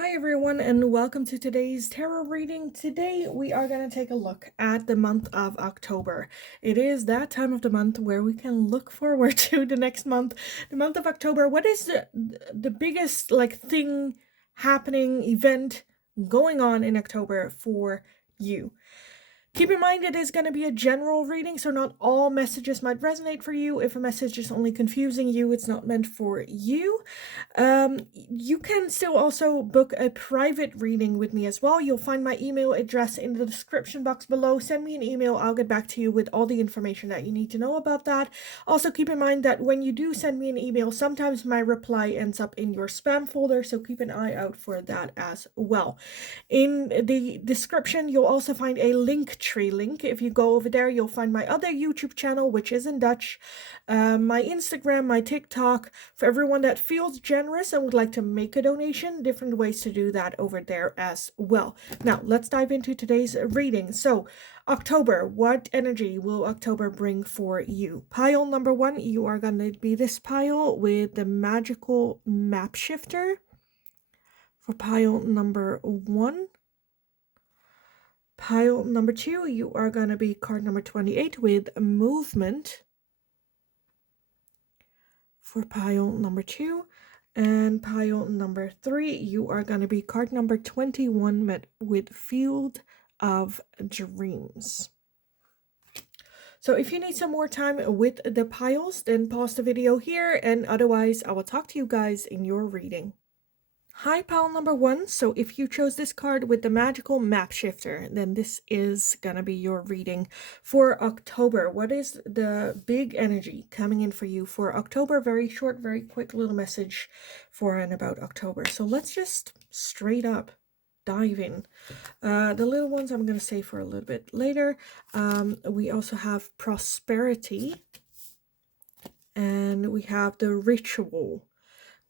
Hi everyone and welcome to today's tarot reading. Today we are going to take a look at the month of October. It is that time of the month where we can look forward to the next month, the month of October. What is the biggest thing happening, event going on in October for you? Keep in mind it is going to be a general reading, so not all messages might resonate for you. If a message is only confusing you, it's not meant for you. You can still also book a private reading with me as well. You'll find my email address in the description box below. Send me an email. I'll get back to you with all the information that you need to know about that. Also, keep in mind that when you do send me an email, sometimes my reply ends up in your spam folder, so keep an eye out for that as well. In the description, you'll also find a Linktree link. If you go over there, you'll find my other YouTube channel, which is in Dutch, my Instagram, my TikTok. For everyone that feels generous and would like to make a donation, different ways to do that over there as well. Now, let's dive into today's reading. So, October, what energy will October bring for you? Pile number 1, you are going to be this pile with the magical map shifter. For pile number 1. Pile number 2, you are going to be card number 28 with movement. For pile number 2. And pile number 3, you are going to be card number 21 with Field of Dreams. So if you need some more time with the piles, then pause the video here, and otherwise I will talk to you guys in your reading. Hi, pile number 1. So if you chose this card with the magical map shifter, then this is gonna be your reading for October. What is the big energy coming in for you for October? Very short, very quick little message for and about October. So let's just straight up dive in. The little ones I'm gonna say for a little bit later. We also have prosperity, and we have the ritual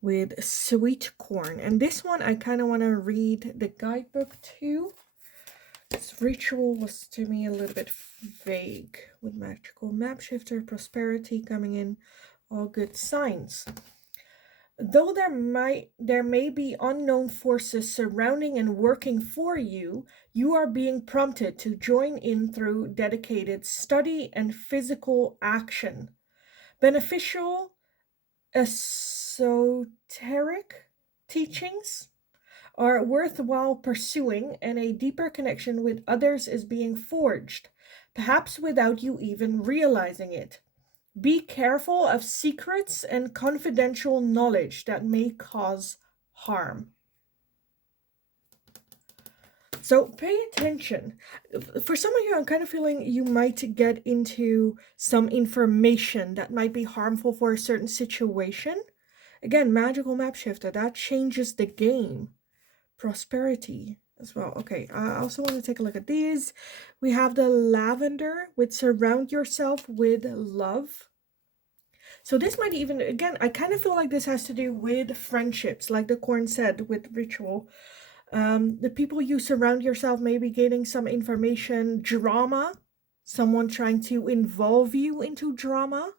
with sweet corn. And this one I kind of want to read the guidebook too. This ritual was to me a little bit vague, with magical map shifter, prosperity coming in, all good signs. Though there may be unknown forces surrounding and working for you, you are being prompted to join in through dedicated study and physical action. Beneficial esoteric teachings are worthwhile pursuing, and a deeper connection with others is being forged, perhaps without you even realizing it. Be careful of secrets and confidential knowledge that may cause harm. So pay attention. For some of you, I'm kind of feeling you might get into some information that might be harmful for a certain situation. Again, magical map shifter, that changes the game. Prosperity as well. Okay, I also want to take a look at these. We have the lavender with surround yourself with love. So this might even, again, I kind of feel like this has to do with friendships, like the corn said with ritual. The people you surround yourself may be getting some information, drama, someone trying to involve you into drama.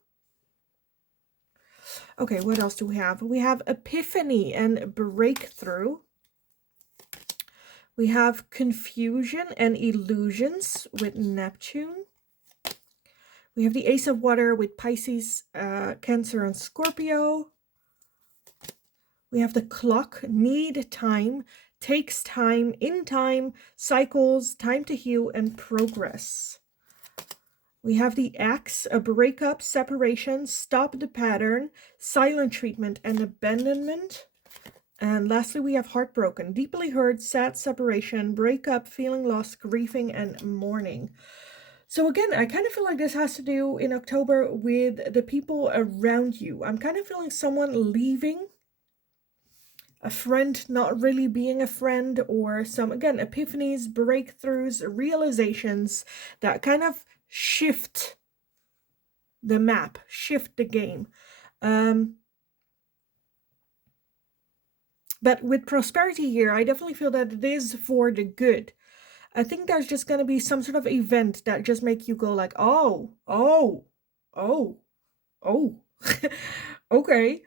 Okay, what else do we have? We have epiphany and breakthrough. We have confusion and illusions with Neptune. We have the Ace of Water with Pisces, Cancer, and Scorpio. We have the clock, need time, takes time, in time, cycles, time to heal, and progress. We have the Axe, a breakup, separation, stop the pattern, silent treatment, and abandonment. And lastly, we have heartbroken, deeply hurt, sad separation, breakup, feeling lost, grieving, and mourning. So again, I kind of feel like this has to do in October with the people around you. I'm kind of feeling someone leaving, a friend not really being a friend, or some, again, epiphanies, breakthroughs, realizations that kind of shift the map, shift the game. But with prosperity here, I definitely feel that it is for the good. I think there's just going to be some sort of event that just make you go like, oh, okay.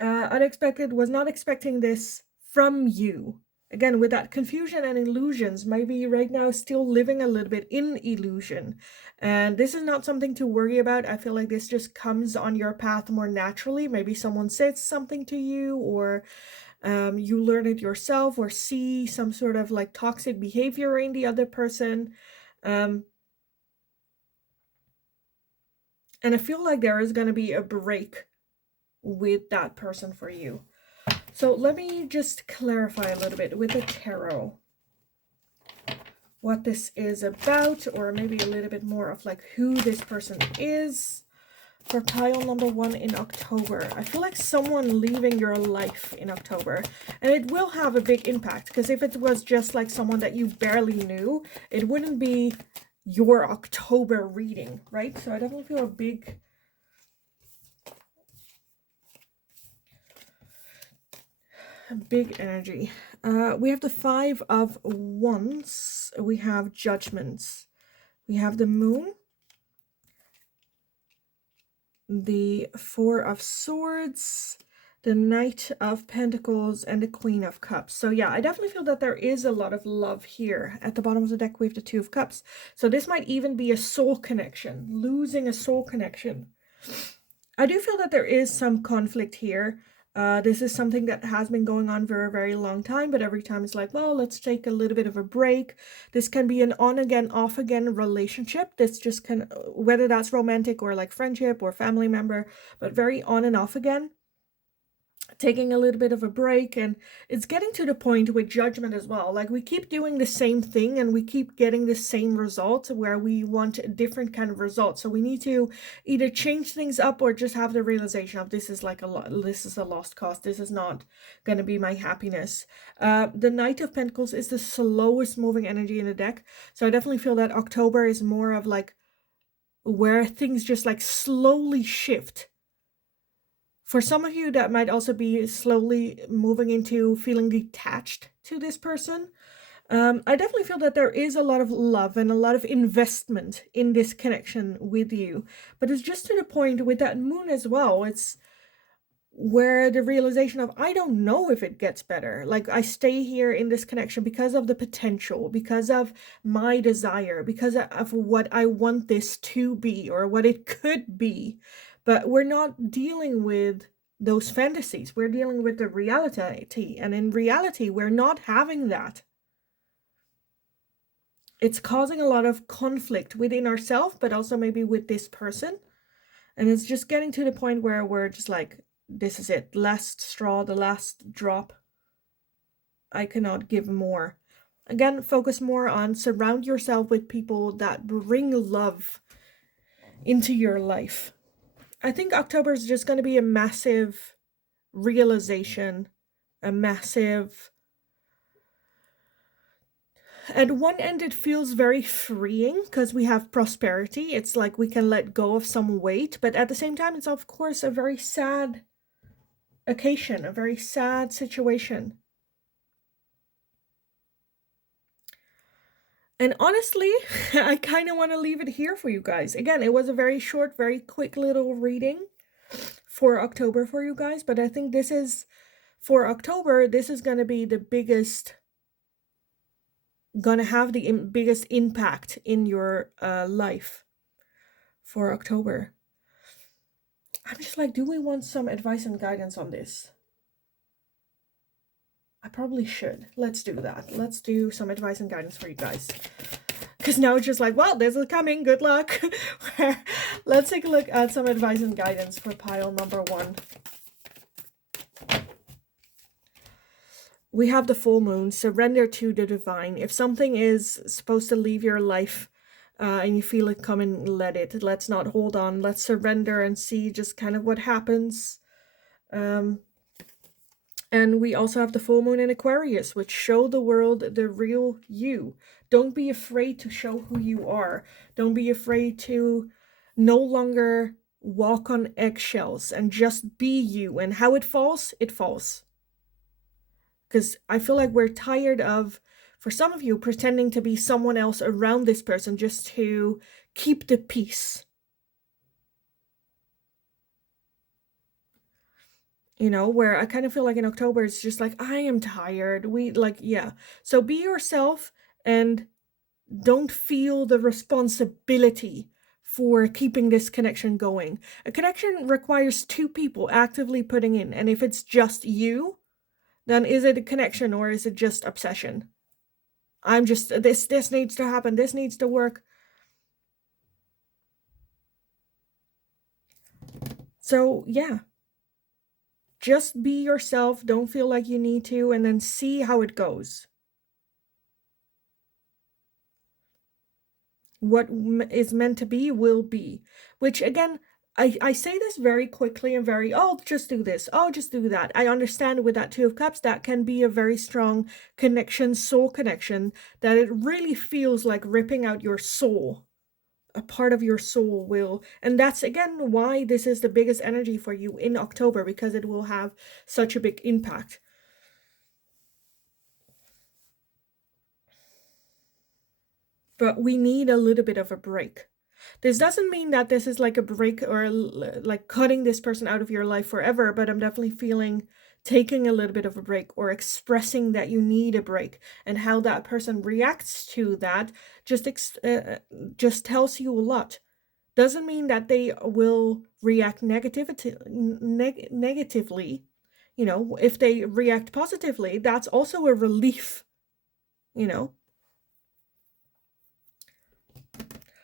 Unexpected, was not expecting this from you. Again, with that confusion and illusions, maybe right now still living a little bit in illusion. And this is not something to worry about. I feel like this just comes on your path more naturally. Maybe someone says something to you, or you learn it yourself, or see some sort of like toxic behavior in the other person. And I feel like there is going to be a break with that person for you. So let me just clarify a little bit with the tarot what this is about, or maybe a little bit more of like who this person is for pile number 1 in October. I feel like someone leaving your life in October, and it will have a big impact, because if it was just like someone that you barely knew, it wouldn't be your October reading, right? So I definitely feel a big energy. We have the 5 of Wands, we have Judgments, we have the Moon, the 4 of Swords, the Knight of Pentacles, and the Queen of Cups. So yeah, I definitely feel that there is a lot of love here. At the bottom of the deck, we have the 2 of Cups. So this might even be a soul connection, losing a soul connection. I do feel that there is some conflict here. This is something that has been going on for a very long time, but every time it's like, well, let's take a little bit of a break. This can be an on again, off again relationship. This just can, whether that's romantic or like friendship or family member, but very on and off again. Taking a little bit of a break, and it's getting to the point with Judgment as well. Like, we keep doing the same thing and we keep getting the same results where we want a different kind of results. So we need to either change things up or just have the realization of this is like this is a lost cause. This is not going to be my happiness. The Knight of Pentacles is the slowest moving energy in the deck. So I definitely feel that October is more of like where things just like slowly shift. For some of you, that might also be slowly moving into feeling detached to this person. I definitely feel that there is a lot of love and a lot of investment in this connection with you. But it's just to the point with that Moon as well. It's where the realization of, I don't know if it gets better. Like, I stay here in this connection because of the potential, because of my desire, because of what I want this to be or what it could be. But we're not dealing with those fantasies. We're dealing with the reality. And in reality, we're not having that. It's causing a lot of conflict within ourselves, but also maybe with this person. And it's just getting to the point where we're just like, this is it. Last straw, the last drop. I cannot give more. Again, focus more on surround yourself with people that bring love into your life. I think October is just going to be a massive realization, a massive... At one end, it feels very freeing because we have prosperity. It's like we can let go of some weight, but at the same time, it's of course a very sad occasion, a very sad situation. And honestly, I kind of want to leave it here for you guys. Again, it was a very short, very quick little reading for October for you guys, but I think this is, for October, this is going to be the biggest, going to have the biggest impact in your life for October. I'm just like, do we want some advice and guidance on this? I probably should. Let's do that. Let's do some advice and guidance for you guys. Because now it's just like, well, this is coming. Good luck. Let's take a look at some advice and guidance for pile number 1. We have the full moon. Surrender to the divine. If something is supposed to leave your life and you feel it coming, let it. Let's not hold on. Let's surrender and see just kind of what happens. And we also have the full moon in Aquarius, which show the world the real you. Don't be afraid to show who you are. Don't be afraid to no longer walk on eggshells and just be you. And how it falls, it falls. Because I feel like we're tired of, for some of you, pretending to be someone else around this person just to keep the peace. You know, where I kind of feel like in October, it's just like, I am tired. Yeah. So be yourself and don't feel the responsibility for keeping this connection going. A connection requires two people actively putting in. And if it's just you, then is it a connection or is it just obsession? I'm just, this needs to happen. This needs to work. So yeah, just be yourself. Don't feel like you need to, and then see how it goes. What is meant to be will be, which again, I say this very quickly and very, oh, just do this, oh, just do that. I understand with that Two of Cups, that can be a very strong connection, soul connection, that it really feels like ripping out your soul. A part of your soul will, and that's again why this is the biggest energy for you in October, because it will have such a big impact. But we need a little bit of a break. This doesn't mean that this is like a break or like cutting this person out of your life forever, but I'm definitely feeling taking a little bit of a break or expressing that you need a break, and how that person reacts to that just tells you a lot. Doesn't mean that they will react negatively. You know, if they react positively, that's also a relief, you know.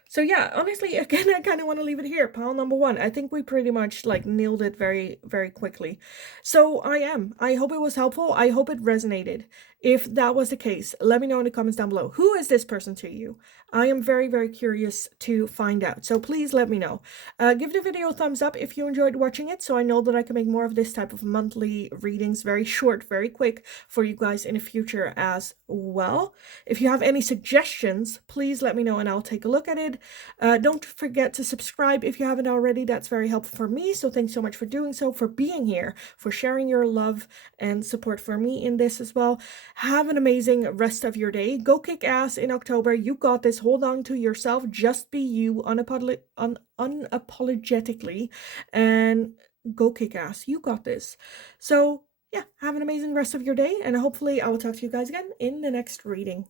So yeah, honestly, again, I kind of want to leave it here. Pile number one. I think we pretty much like nailed it very, very quickly. So I hope it was helpful. I hope it resonated. If that was the case, let me know in the comments down below. Who is this person to you? I am very, very curious to find out. So please let me know. Give the video a thumbs up if you enjoyed watching it, so I know that I can make more of this type of monthly readings, very short, very quick, for you guys in the future as well. If you have any suggestions, please let me know and I'll take a look at it. Don't forget to subscribe if you haven't already. That's very helpful for me. So thanks so much for doing so, for being here, for sharing your love and support for me in this as well. Have an amazing rest of your day. Go kick ass in October. You got this. Hold on to yourself. Just be you unapologetically, and go kick ass. You got this. So yeah, have an amazing rest of your day, and hopefully I will talk to you guys again in the next reading.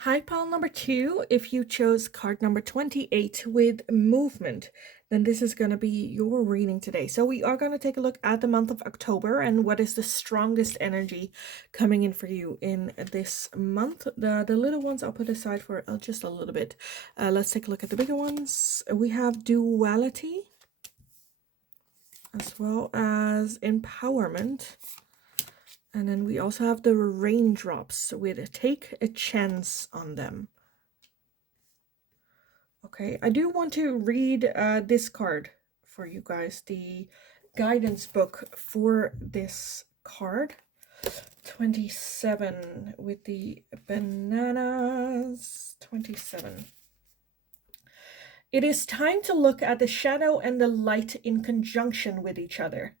Hi, pile number 2. If you chose card number 28 with movement, then this is going to be your reading today. So we are going to take a look at the month of October and what is the strongest energy coming in for you in this month. The little ones I'll put aside for just a little bit. Let's take a look at the bigger ones. We have duality, as well as empowerment. And then we also have the raindrops with take a chance on them. Okay, I do want to read this card for you guys, the guidance book for this card. 27 with the bananas. 27. It is time to look at the shadow and the light in conjunction with each other.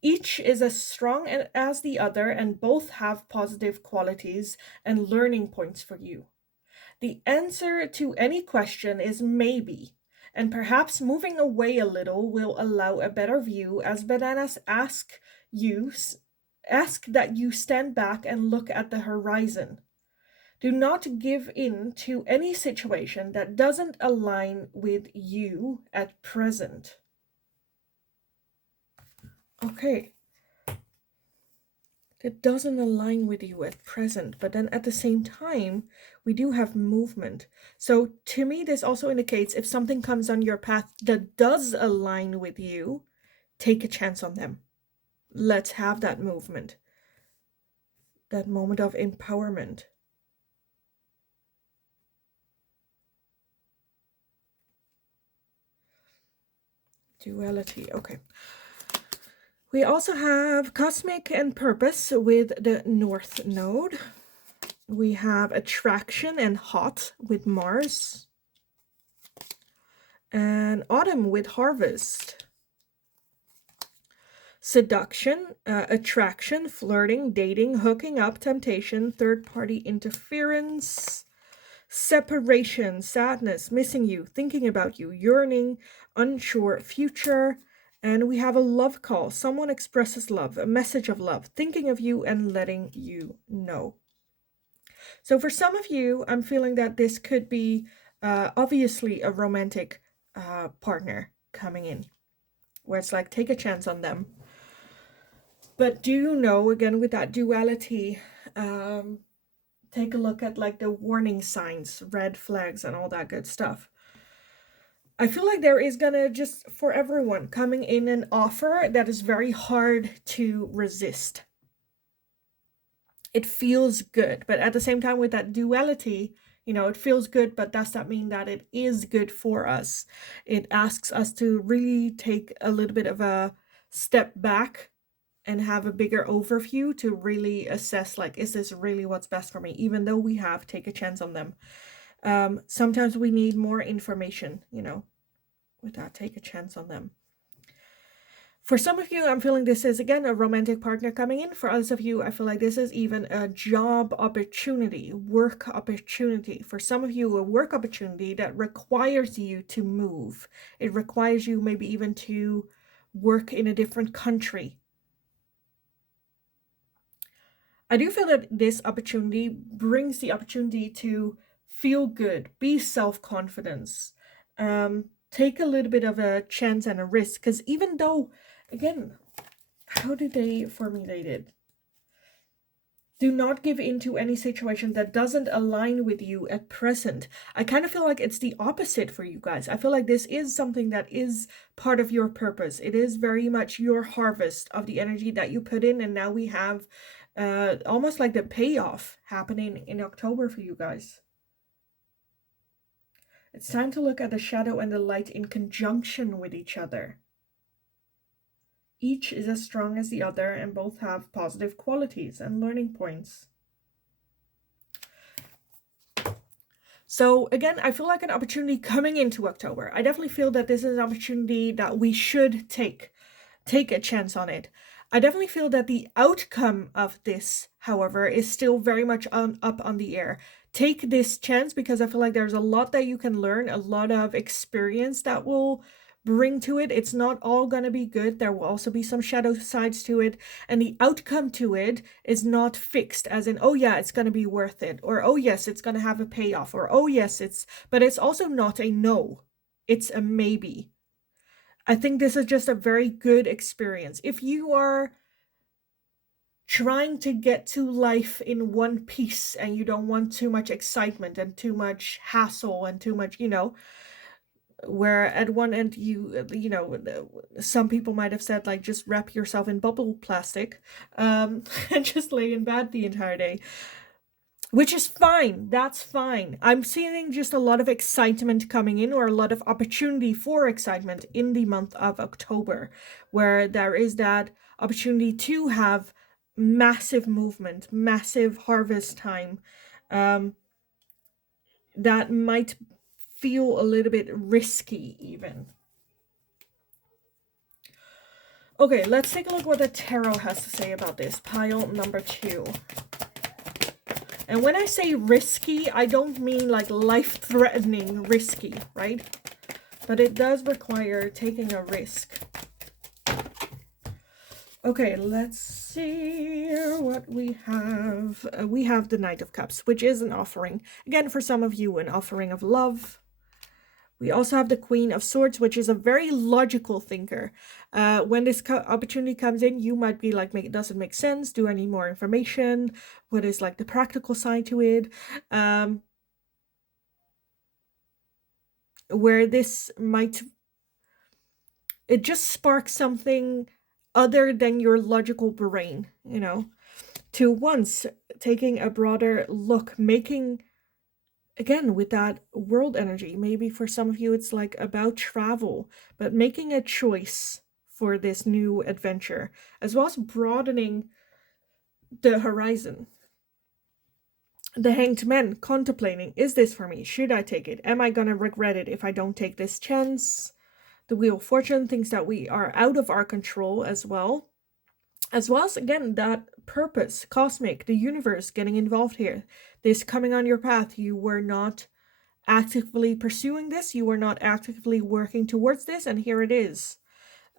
Each is as strong as the other, and both have positive qualities and learning points for you. The answer to any question is maybe, and perhaps moving away a little will allow a better view, as bananas ask that you stand back and look at the horizon. Do not give in to any situation that doesn't align with you at present. Okay. That doesn't align with you at present, but then at the same time, we do have movement. So to me, this also indicates if something comes on your path that does align with you, take a chance on them. Let's have that movement, that moment of empowerment. Duality, okay. We also have cosmic and purpose with the North Node. We have attraction and hot with Mars. And autumn with harvest. Seduction, attraction, flirting, dating, hooking up, temptation, third-party interference. Separation, sadness, missing you, thinking about you, yearning, unsure future. And we have a love call. Someone expresses love, a message of love, thinking of you and letting you know. So for some of you, I'm feeling that this could be obviously a romantic partner coming in, where it's like, take a chance on them. But do you know, again, with that duality, take a look at like the warning signs, red flags, and all that good stuff. I feel like there is gonna, just for everyone, coming in an offer that is very hard to resist. It feels good, but at the same time, with that duality, it feels good, but does that mean that it is good for us? It asks us to really take a little bit of a step back and have a bigger overview to really assess, like, is this really what's best for me? Even though we have take a chance on them. Sometimes we need more information, with that take a chance on them. For some of you, I'm feeling this is, again, a romantic partner coming in. For others of you, I feel like this is even a job opportunity, work opportunity. For some of you, a work opportunity that requires you to move. It requires you maybe even to work in a different country. I do feel that this opportunity brings the opportunity to feel good, be self-confidence, take a little bit of a chance and a risk. Because even though, again, how did they formulate it? Do not give in to any situation that doesn't align with you at present. I kind of feel like it's the opposite for you guys. I feel like this is something that is part of your purpose. It is very much your harvest of the energy that you put in. And now we have almost like the payoff happening in October for you guys. It's time to look at the shadow and the light in conjunction with each other. Each is as strong as the other and both have positive qualities and learning points. So again, I feel like an opportunity coming into October. I definitely feel that this is an opportunity that we should take a chance on it. I definitely feel that the outcome of this, however, is still very much up on the air. Take this chance because I feel like there's a lot that you can learn, a lot of experience that will bring to it. It's not all going to be good. There will also be some shadow sides to it. And the outcome to it is not fixed as in, oh yeah, it's going to be worth it. Or, oh yes, it's going to have a payoff. Or, oh yes, but it's also not a no. It's a maybe. I think this is just a very good experience. If you are trying to get to life in one piece and you don't want too much excitement and too much hassle and too much, where at one end some people might have said, like, just wrap yourself in bubble plastic and just lay in bed the entire day. Which is fine. That's fine. I'm seeing just a lot of excitement coming in, or a lot of opportunity for excitement in the month of October, where there is that opportunity to have massive movement, massive harvest time, that might feel a little bit risky even. Okay, let's take a look what the tarot has to say about this. Pile number 2. And when I say risky, I don't mean like life-threatening risky, right? But it does require taking a risk. Okay, let's see what we have. We have the Knight of Cups, which is an offering. Again, for some of you, an offering of love. We also have the Queen of Swords, which is a very logical thinker. When this opportunity comes in, you might be like, does it make sense? Do I need more information? What is like the practical side to it? Where this might, it just sparks something other than your logical brain, to once taking a broader look, making, again, with that world energy, maybe for some of you it's like about travel, but making a choice for this new adventure, as well as broadening the horizon. The Hanged Man, contemplating, is this for me? Should I take it? Am I gonna regret it if I don't take this chance? The Wheel of Fortune, things that we are out of our control as well. As well as, again, that purpose, cosmic, the universe getting involved here. This coming on your path, you were not actively pursuing this, you were not actively working towards this, and here it is.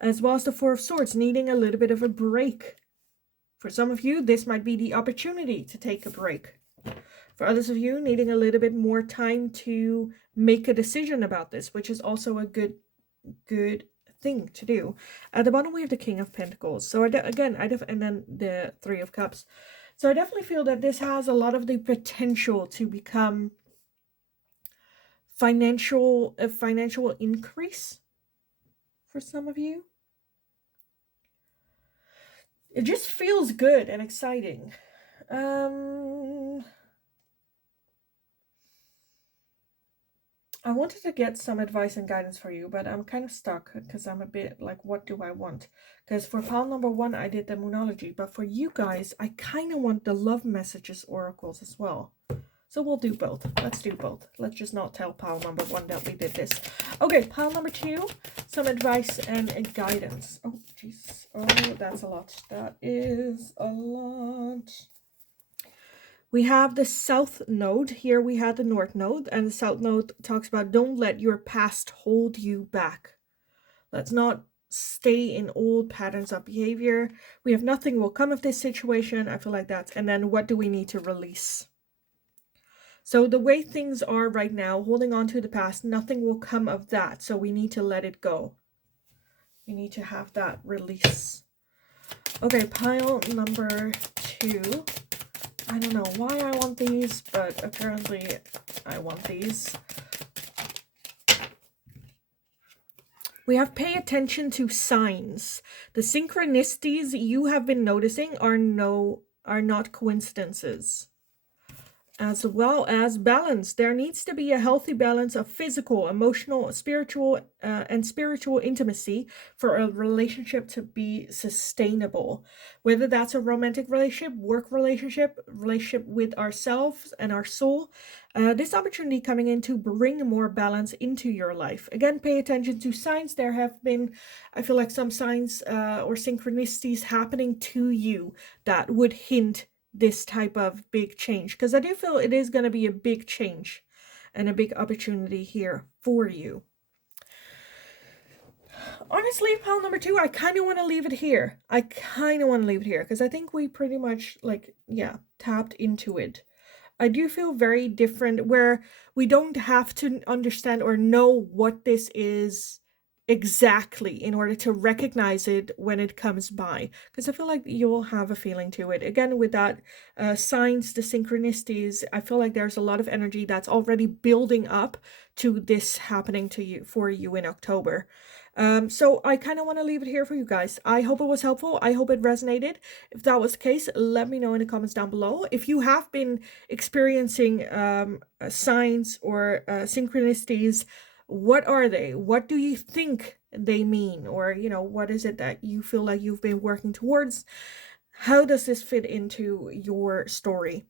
as well as the Four of Swords, needing a little bit of a break. For some of you, this might be the opportunity to take a break. For others of you, needing a little bit more time to make a decision about this, which is also a good thing to do. At the bottom, we have the King of Pentacles. So and then the Three of Cups. So I definitely feel that this has a lot of the potential to become a financial increase for some of you. It just feels good and exciting. I wanted to get some advice and guidance for you, but I'm kind of stuck because I'm a bit like, what do I want? Because for pile number 1, I did the Moonology, but for you guys, I kind of want the love messages oracles as well. So we'll do both. Let's do both. Let's just not tell pile number 1 that we did this. Okay, pile number 2, some advice and guidance. Oh, jeez. Oh, that's a lot. That is a lot. We have the South Node. Here we had the North Node, and the South Node talks about don't let your past hold you back. Let's not stay in old patterns of behavior. We have nothing will come of this situation. I feel like that's, and then what do we need to release? So the way things are right now, holding on to the past, nothing will come of that. So we need to let it go. We need to have that release. Okay, pile number 2. I don't know why I want these, but apparently I want these. We have pay attention to signs. The synchronicities you have been noticing are not coincidences. As well as balance. There needs to be a healthy balance of physical, emotional, spiritual intimacy for a relationship to be sustainable. Whether that's a romantic relationship, work relationship with ourselves and our soul. This opportunity coming in to bring more balance into your life. Again, pay attention to signs. There have been, I feel like, some signs or synchronicities happening to you that would hint this type of big change, because I do feel it is going to be a big change and a big opportunity here for you. Honestly, pile number 2, I kind of want to leave it here. Because I think we pretty much tapped into it. I do feel very different where we don't have to understand or know what this is exactly in order to recognize it when it comes by, because I feel like you'll have a feeling to it. Again, with that signs, the synchronicities, I feel like there's a lot of energy that's already building up to this happening to you for you in October. So I kind of want to leave it here for you guys. I hope it was helpful. I hope it resonated. If that was the case, let me know in the comments down below. If you have been experiencing signs or synchronicities, what are they? What do you think they mean? Or, what is it that you feel like you've been working towards? How does this fit into your story?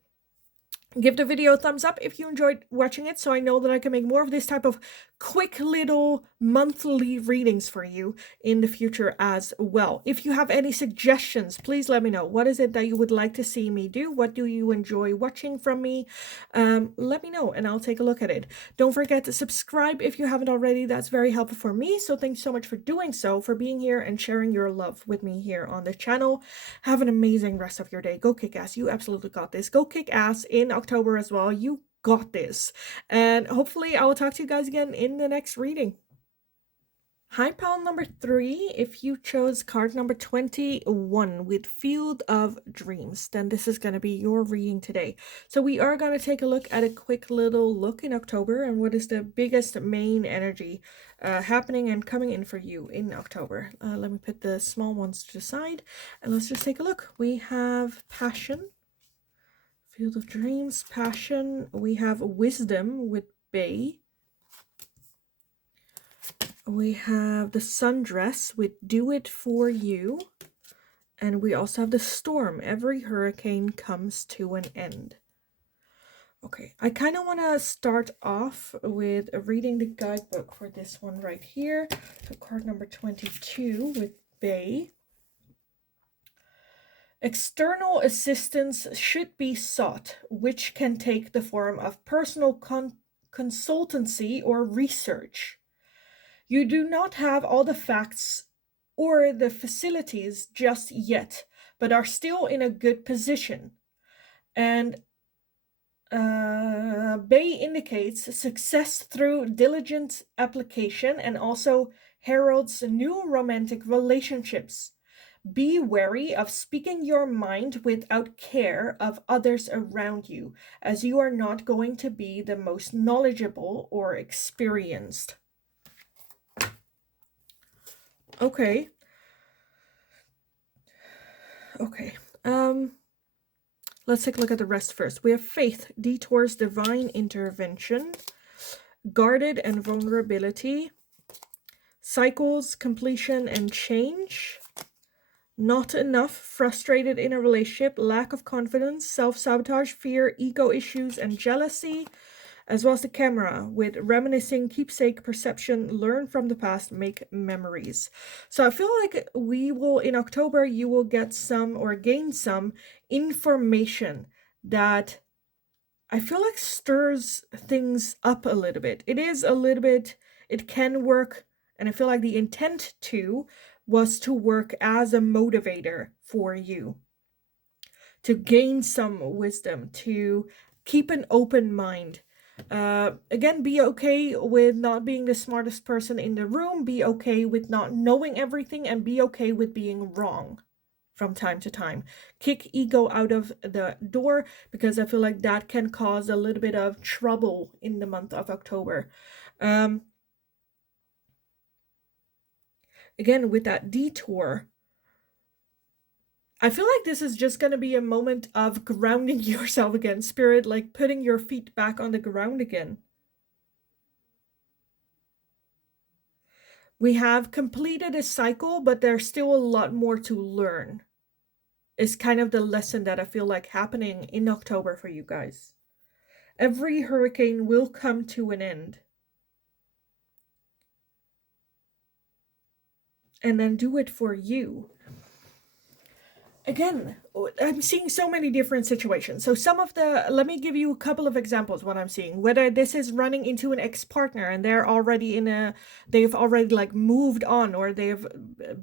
Give the video a thumbs up if you enjoyed watching it, so I know that I can make more of this type of quick little monthly readings for you in the future as well. If you have any suggestions, please let me know. What is it that you would like to see me do? What do you enjoy watching from me? Let me know and I'll take a look at it. Don't forget to subscribe if you haven't already. That's very helpful for me. So thanks so much for doing so, for being here and sharing your love with me here on the channel. Have an amazing rest of your day. Go kick ass. You absolutely got this. Go kick ass in October as well. You got this. And hopefully I will talk to you guys again in the next reading. Hi, pile number 3. If you chose card number 21 with Field of Dreams, then this is going to be your reading today. So we are going to take a look at a quick little look in October and what is the biggest main energy happening and coming in for you in October. Let me put the small ones to the side and let's just take a look. We have Passion. Field of Dreams, Passion. We have Wisdom with Bay. We have the Sundress with Do It For You. And we also have the Storm. Every hurricane comes to an end. Okay, I kind of want to start off with reading the guidebook for this one right here. So card number 22 with Bay. External assistance should be sought, which can take the form of personal consultancy or research. You do not have all the facts or the facilities just yet, but are still in a good position. And Bay indicates success through diligent application and also heralds new romantic relationships. Be wary of speaking your mind without care of others around you, as you are not going to be the most knowledgeable or experienced. Okay. Okay. Let's take a look at the rest first. We have faith, detours, divine intervention, guarded and vulnerability, cycles, completion and change, not enough, frustrated in a relationship, lack of confidence, self-sabotage, fear, ego issues, and jealousy, as well as the camera with reminiscing, keepsake, perception, learn from the past, make memories. So I feel like we will, in October, you will get some or gain some information that I feel like stirs things up a little bit. It is a little bit, it can work, and I feel like the intent to was to work as a motivator for you, to gain some wisdom, to keep an open mind. Again, be okay with not being the smartest person in the room, be okay with not knowing everything, and be okay with being wrong from time to time. Kick ego out of the door, because I feel like that can cause a little bit of trouble in the month of October. Again, with that detour, I feel like this is just going to be a moment of grounding yourself again, Spirit, like putting your feet back on the ground again. We have completed a cycle, but there's still a lot more to learn. Is kind of the lesson that I feel like happening in October for you guys. Every hurricane will come to an end. And then do it for you. Again, I'm seeing so many different situations. So let me give you a couple of examples what I'm seeing. Whether this is running into an ex-partner and they've already like moved on, or they've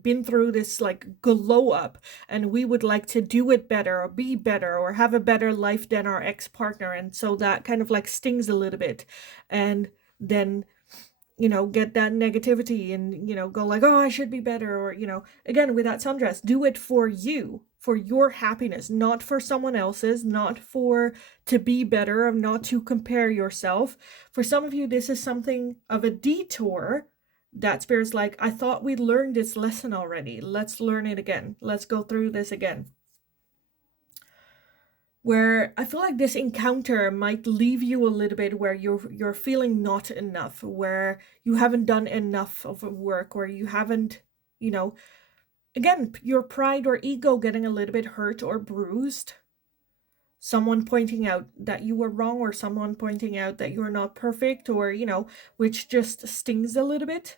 been through this like glow up and we would like to do it better or be better or have a better life than our ex-partner. And so that kind of like stings a little bit. And then get that negativity and, go like, oh, I should be better. Or, again, with that sundress, do it for you, for your happiness, not for someone else's, not to be better, not to compare yourself. For some of you, this is something of a detour that Spirit's like, I thought we learned this lesson already. Let's learn it again. Let's go through this again. Where I feel like this encounter might leave you a little bit where you're feeling not enough, where you haven't done enough of work, or you haven't, again, your pride or ego getting a little bit hurt or bruised. Someone pointing out that you were wrong, or someone pointing out that you're not perfect, or, which just stings a little bit.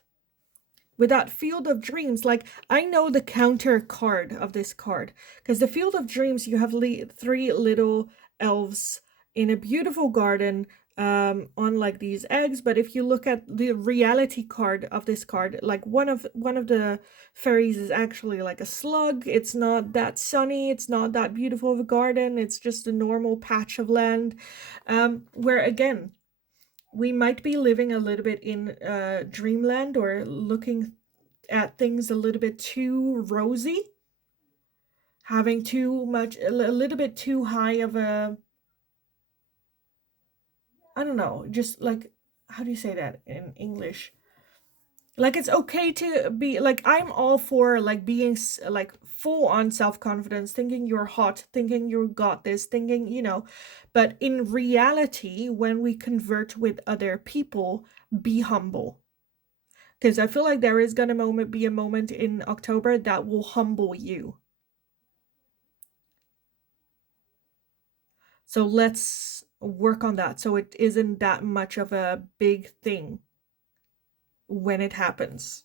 With that Field of Dreams, like, I know the counter card of this card, because the Field of Dreams, you have three little elves in a beautiful garden on like these eggs. But if you look at the reality card of this card, like one of the fairies is actually like a slug. It's not that sunny, it's not that beautiful of a garden, it's just a normal patch of land, where again, we might be living a little bit in dreamland, or looking at things a little bit too rosy, having a little bit too high of a, I don't know, just like, how do you say that in English? Like, it's okay to be like, I'm all for like being like full on self-confidence, thinking you're hot, thinking you got this, thinking, but in reality, when we convert with other people, be humble. Because I feel like there is gonna be a moment in October that will humble you. So let's work on that, so it isn't that much of a big thing when it happens.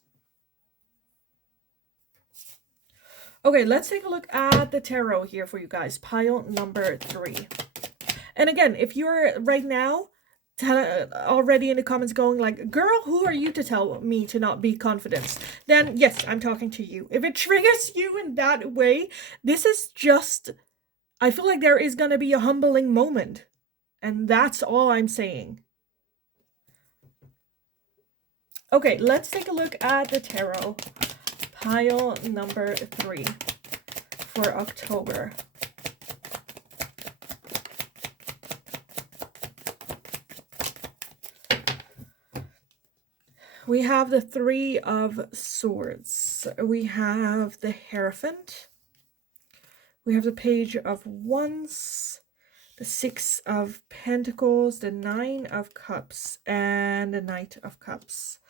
Okay, let's take a look at the tarot here for you guys. Pile number 3. And again, if you're right now, already in the comments going like, girl, who are you to tell me to not be confident? Then yes, I'm talking to you. If it triggers you in that way, this is just, I feel like there is going to be a humbling moment. And that's all I'm saying. Okay, let's take a look at the tarot. Pile number 3 for October. We have the 3 of Swords. We have the Hierophant. We have the Page of Wands, the 6 of Pentacles, the 9 of Cups, and the Knight of Cups.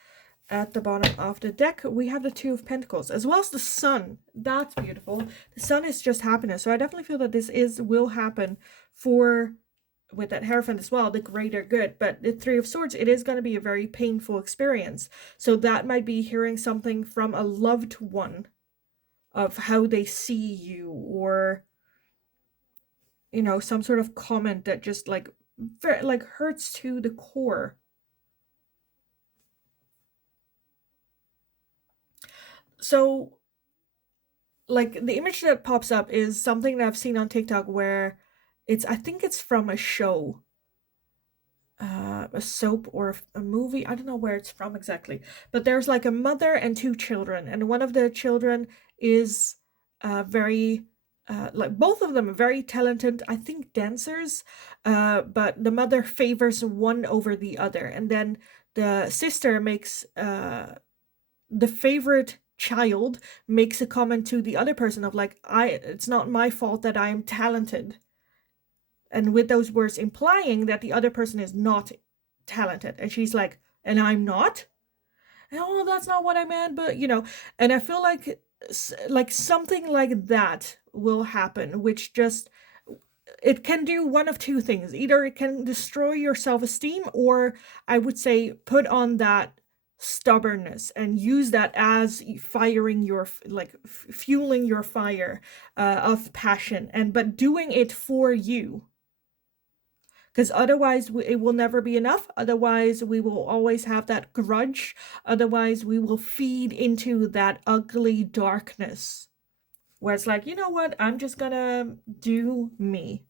At the bottom of the deck, we have the 2 of Pentacles, as well as the Sun. That's beautiful. The Sun is just happiness. So I definitely feel that this will happen for, with that Hierophant as well, the greater good. But the 3 of Swords, it is going to be a very painful experience. So that might be hearing something from a loved one of how they see you, or, you know, some sort of comment that just like hurts to the core. So like the image that pops up is something that I've seen on TikTok where I think it's from a show, a soap or a movie. I don't know where it's from exactly, but there's like a mother and 2 children, and one of the children is very like both of them are very talented, I think dancers, but the mother favors one over the other, and then the sister makes the favorite child makes a comment to the other person of like, it's not my fault that I am talented, and with those words implying that the other person is not talented, and she's like, and I'm not, and, oh, that's not what I meant, but you know. And I feel like something like that will happen, which just, it can do one of 2 things. Either it can destroy your self-esteem, or I would say put on that stubbornness and use that as firing your, like fueling your fire of passion, and but doing it for you, because otherwise it will never be enough. Otherwise we will always have that grudge. Otherwise we will feed into that ugly darkness where it's like, you know what, I'm just gonna do me.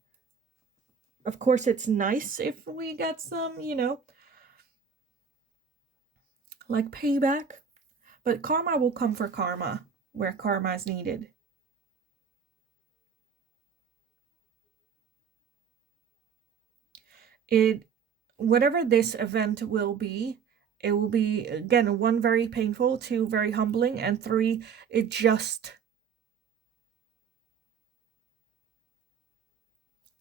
Of course it's nice if we get some, you know, like payback, but karma will come for karma where karma is needed. Whatever this event will be, it will be, again, 1, very painful, 2, very humbling, and 3, it just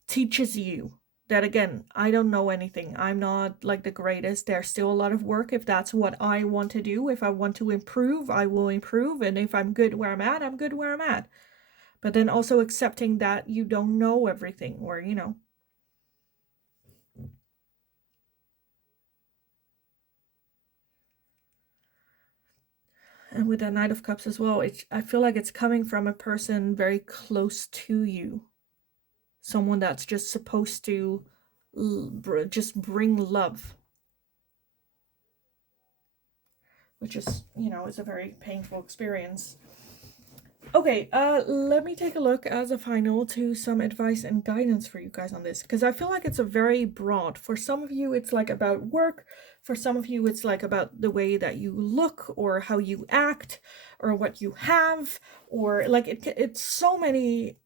teaches you that, again, I don't know anything. I'm not like the greatest. There's still a lot of work. If that's what I want to do, if I want to improve, I will improve. And if I'm good where I'm at, I'm good where I'm at. But then also accepting that you don't know everything, or, you know. And with that Knight of Cups as well, I feel like it's coming from a person very close to you. Someone that's just supposed to just bring love. Which is, you know, is a very painful experience. Okay, let me take a look as a final to some advice and guidance for you guys on this, because I feel like it's a very broad. For some of you, it's like about work. For some of you, it's like about the way that you look, or how you act, or what you have, or like it's so many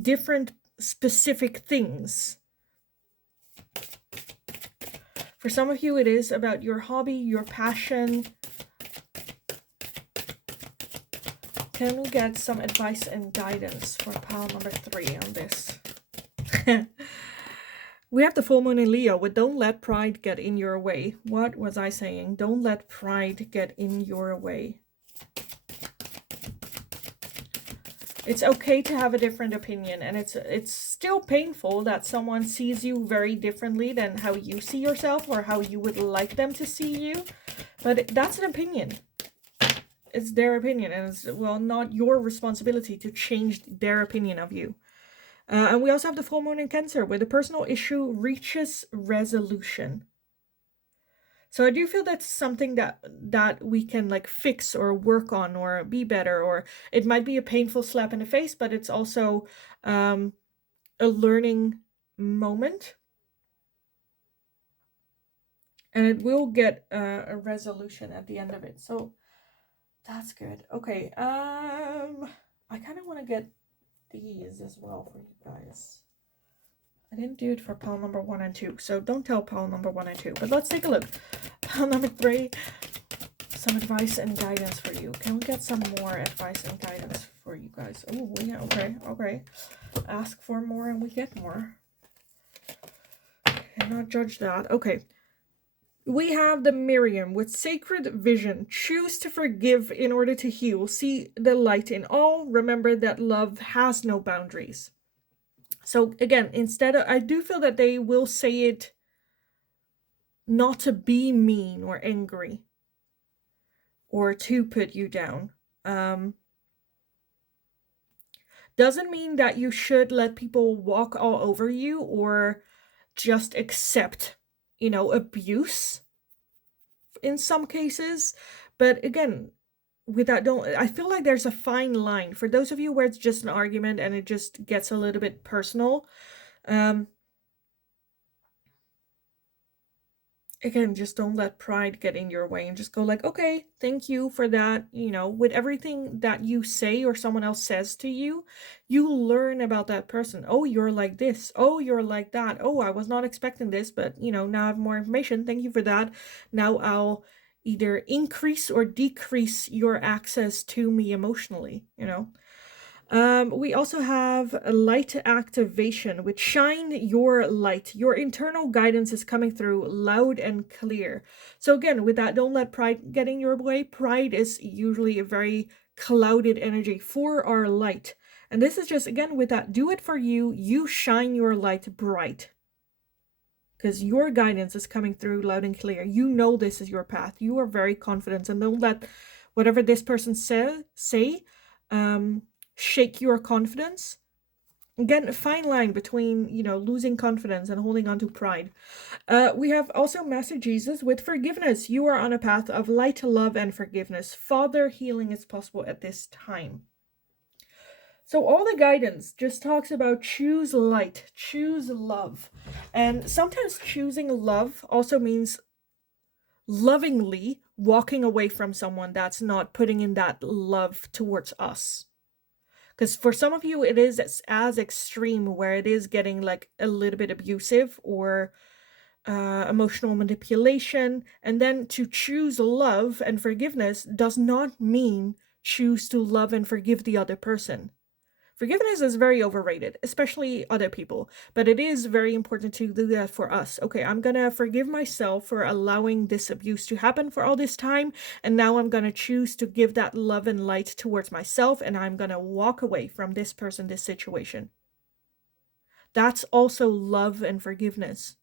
different specific things. For some of you, it is about your hobby, your passion. Can we get some advice and guidance for pile number 3 on this? We have the full moon in Leo with don't let pride get in your way. What was I saying? Don't let pride get in your way. It's okay to have a different opinion, and it's still painful that someone sees you very differently than how you see yourself or how you would like them to see you. But that's an opinion. It's their opinion, and it's, well, not your responsibility to change their opinion of you. And we also have the full moon in Cancer, where the personal issue reaches resolution. So I do feel that's something that we can like fix or work on or be better, or it might be a painful slap in the face, but it's also a learning moment, and it will get a resolution at the end of it. So that's good. Okay, I kind of want to get these as well for you guys. I didn't do it for pile number 1 and 2, so don't tell pile number 1 and 2. But let's take a look. Pile number 3, some advice and guidance for you. Can we get some more advice and guidance for you guys? Oh, yeah, okay. Ask for more and we get more. Cannot judge that. Okay. We have the Miriam with sacred vision. Choose to forgive in order to heal. See the light in all. Remember that love has no boundaries. So again, instead of, I do feel that they will say it not to be mean or angry or to put you down. Doesn't mean that you should let people walk all over you or just accept, abuse in some cases. But again, with that, I feel like there's a fine line for those of you where it's just an argument and it just gets a little bit personal. Again, just don't let pride get in your way and just go like, okay, thank you for that. With everything that you say or someone else says to you, you learn about that person. Oh, you're like this. Oh, you're like that. Oh, I was not expecting this, but now I have more information. Thank you for that. Now I'll either increase or decrease your access to me emotionally. We also have a light activation, which shine your light. Your internal guidance is coming through loud and clear. So again, with that, don't let pride get in your way. Pride is usually a very clouded energy for our light. And this is just, again, with that, do it for you. You shine your light bright. Because your guidance is coming through loud and clear. You know this is your path. You are very confident. And don't let whatever this person say, shake your confidence. Again, a fine line between, losing confidence and holding on to pride. We have also messeges with forgiveness. You are on a path of light, love, and forgiveness. Father healing is possible at this time. So all the guidance just talks about choose light, choose love. And sometimes choosing love also means lovingly walking away from someone that's not putting in that love towards us. Because for some of you, it is as extreme where it is getting like a little bit abusive or emotional manipulation. And then to choose love and forgiveness does not mean choose to love and forgive the other person. Forgiveness is very overrated, especially other people, but it is very important to do that for us. Okay, I'm gonna forgive myself for allowing this abuse to happen for all this time, and now I'm gonna choose to give that love and light towards myself, and I'm gonna walk away from this person, this situation. That's also love and forgiveness.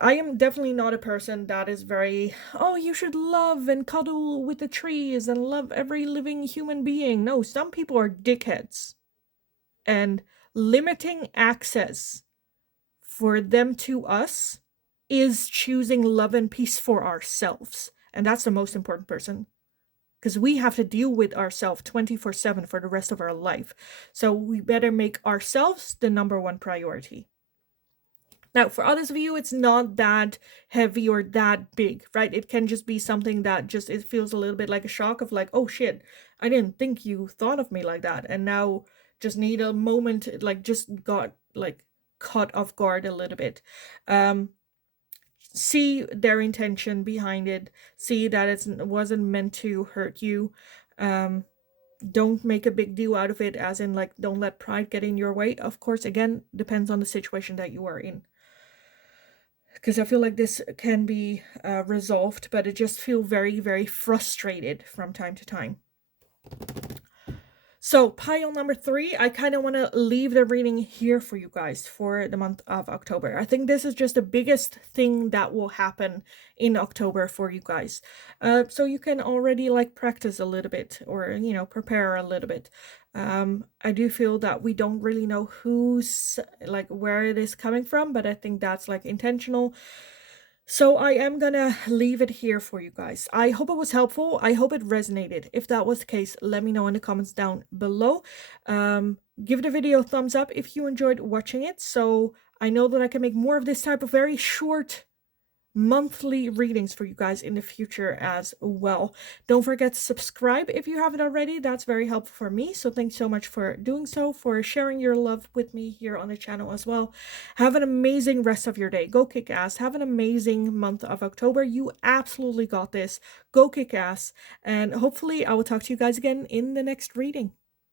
I am definitely not a person that is very, oh, you should love and cuddle with the trees and love every living human being. No, some people are dickheads. And limiting access for them to us is choosing love and peace for ourselves. And that's the most important person. Because we have to deal with ourselves 24/7 for the rest of our life. So we better make ourselves the number one priority. Now, for others of you, it's not that heavy or that big, right? It can just be something that just, it feels a little bit like a shock of like, oh shit, I didn't think you thought of me like that. And now just need a moment, like just got like caught off guard a little bit. See their intention behind it. See that it wasn't meant to hurt you. Don't make a big deal out of it, as in like, don't let pride get in your way. Of course, again, depends on the situation that you are in. Because I feel like this can be resolved, but it just feels very, very frustrated from time to time. So pile number 3, I kind of want to leave the reading here for you guys for the month of October. I think this is just the biggest thing that will happen in October for you guys. So you can already like practice a little bit or, prepare a little bit. I do feel that we don't really know who's like where it is coming from, but I think that's like intentional. So I am gonna leave it here for you guys. I hope it was helpful. I hope it resonated. If that was the case, let me know in the comments down below. Give the video a thumbs up if you enjoyed watching it, so I know that I can make more of this type of very short monthly readings for you guys in the future as well. Don't forget to subscribe if you haven't already. That's very helpful for me. So thanks so much for doing so, for sharing your love with me here on the channel as well. Have an amazing rest of your day. Go kick ass. Have an amazing month of October. You absolutely got this. Go kick ass. And hopefully I will talk to you guys again in the next reading.